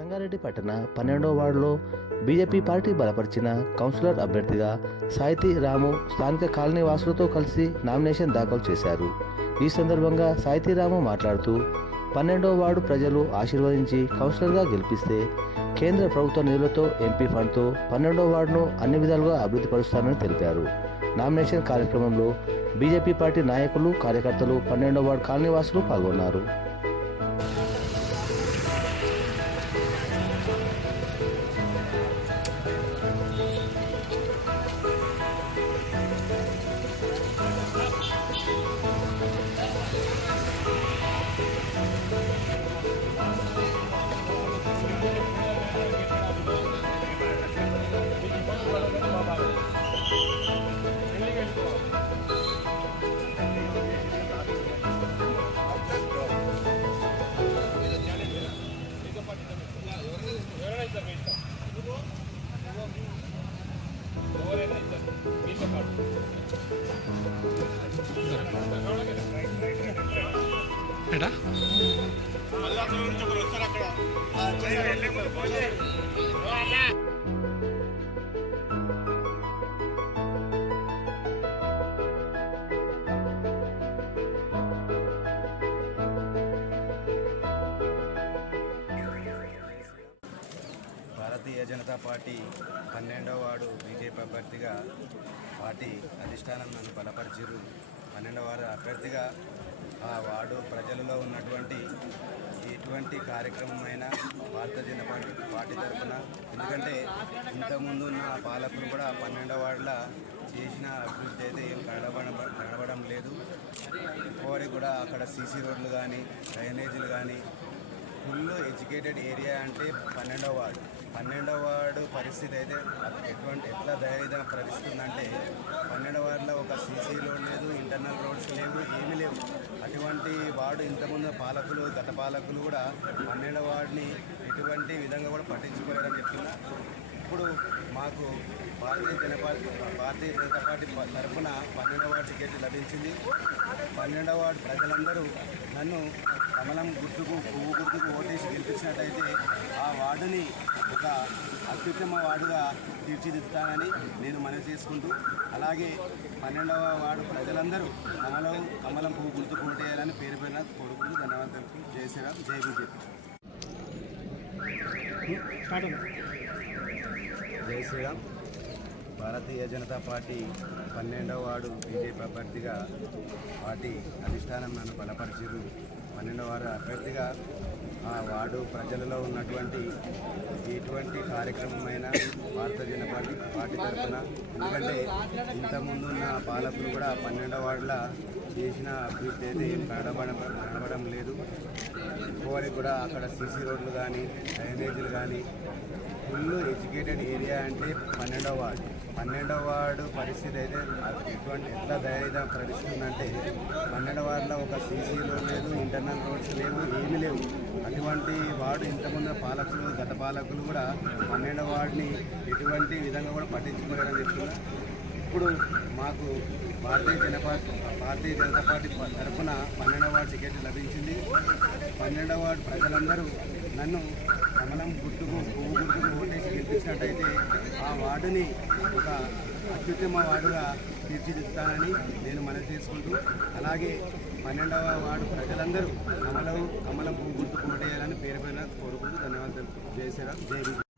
సంగారెడ్డి పట్టణ పన్నెండో వార్డులో బీజేపీ పార్టీ బలపరిచిన కౌన్సిలర్ అభ్యర్థిగా సాయితి రాము స్థానిక కాలనీ వాసులతో కలిసి నామినేషన్ దాఖలు చేశారు. ఈ సందర్భంగా సాహితీ రాము మాట్లాడుతూ పన్నెండో వార్డు ప్రజలు ఆశీర్వదించి కౌన్సిలర్గా గెలిపిస్తే కేంద్ర ప్రభుత్వ నిధులతో ఎంపీ ఫండ్తో పన్నెండో వార్డును అన్ని విధాలుగా అభివృద్ధి పరుస్తానని తెలిపారు. నామినేషన్ కార్యక్రమంలో బీజేపీ పార్టీ నాయకులు కార్యకర్తలు పన్నెండో వార్డు కాలనీ వాసులు పాల్గొన్నారు. ఎడా? భారతీయ జనతా పార్టీ పన్నెండవ వాడు బీజేపీ అభ్యర్థిగా పార్టీ అధిష్టానం నన్ను బలపరిచిరు పన్నెండవ వారు అభ్యర్థిగా ఆ వార్డు ప్రజలు కార్యక్రమం అయినా భారతీయ జనతా పార్టీ పార్టీ తరఫున ఎందుకంటే ఇంతకుముందు ఉన్న పాలకులు కూడా పన్నెండవ వార్డుల చేసిన అభివృద్ధి అయితే ఏం కనబడ కనబడడం లేదు. ఇంకోటి కూడా అక్కడ సీసీ రోడ్లు కానీ డ్రైనేజీలు కానీ ఫుల్ ఎడ్యుకేటెడ్ ఏరియా అంటే పన్నెండవ వార్డు. పన్నెండవ వార్డు పరిస్థితి అయితే ఎటువంటి ఎట్లా ధైర్యం పరిస్థితుందంటే పన్నెండవ వార్డులో ఒక సీసీ రోడ్ లేదు ఇంటర్నల్ రోడ్స్ లేవు ఏమీ లేవు. అటువంటి వార్డు ఇంతకుముందు పాలకులు గత పాలకులు కూడా పన్నెండవ వార్డుని ఎటువంటి విధంగా కూడా పట్టించుకోలేదని చెప్తున్నా. ఇప్పుడు మాకు భారతీయ జనతా పార్టీ భారతీయ జనతా పార్టీ తరఫున పన్నెండవ వార్డు టికెట్ లభించింది. పన్నెండవ వార్డు ప్రజలందరూ నన్ను కమలం గుర్తుకు పువ్వు గుర్తుకు ఓటేసి గెలిపించినట్టయితే ఆ వార్డుని ఒక అత్యుత్తమ వార్డుగా తీర్చిదిద్దుతానని నేను మనవి చేసుకుంటూ అలాగే పన్నెండవ వార్డు ప్రజలందరూ కమలం కమలం పువ్వు గుర్తుకు ఓటేయాలని పేరు పైన కోరుకుంటూ ధన్యవాదాలు. జై శ్రీరామ్ జై బీజేపీ. జై శ్రీరామ్. భారతీయ జనతా పార్టీ పన్నెండవ వార్డు బీజేపీ అభ్యర్థిగా పార్టీ అధిష్టానం నన్ను బలపరిచిరు పన్నెండవ వార్డు అభ్యర్థిగా ఆ వార్డు ప్రజలలో ఉన్నటువంటి ఎటువంటి కార్యక్రమమైనా భారతీయ జనతా పార్టీ పార్టీ తరఫున. ఎందుకంటే ఇంతకుముందు నా పాలకులు కూడా పన్నెండవ వార్డుల చేసిన అభివృద్ధి అయితే ఏం కనబడం కనబడం లేదు. ఇంకోటి కూడా అక్కడ సీసీ రోడ్లు కానీ డ్రైనేజీలు కానీ ఫుల్ ఎడ్యుకేటెడ్ ఏరియా అంటే పన్నెండవ వార్డు. పన్నెండవ వార్డు పరిస్థితి అయితే ఎటువంటి ఎట్లా ధైర్యం ఉందంటే పన్నెండవ వార్డులో ఒక సీసీ రోడ్ లేదు ఇంటర్నల్ రోడ్స్ లేవు ఏమీ లేవు. అటువంటి వార్డు ఇంతకుముందు పాలకులు గత పాలకులు కూడా పన్నెండవ వార్డుని ఎటువంటి విధంగా కూడా పట్టించుకోలేరని చెప్తున్నా. ఇప్పుడు మాకు భారతీయ జనతా పార్టీ భారతీయ జనతా పార్టీ తరఫున పన్నెండవ వార్డు టికెట్ లభించింది. పన్నెండవ వార్డు ప్రజలందరూ నన్ను కమలం గుర్తుకు పువ్వు గుర్తుకు ఓటేసి గెలిపించినట్టయితే ఆ వార్డుని ఒక అత్యుత్తమ వార్డుగా తీర్చిదిద్దుతానని నేను మనవి చేసుకుంటూ అలాగే పన్నెండవ వార్డు ప్రజలందరూ కమలం కమలం పువ్వు గుర్తుకు ఓటేయాలని పేరు పైన కోరుకుంటూ ధన్యవాదాలు జయ శ్రీరామ్ జై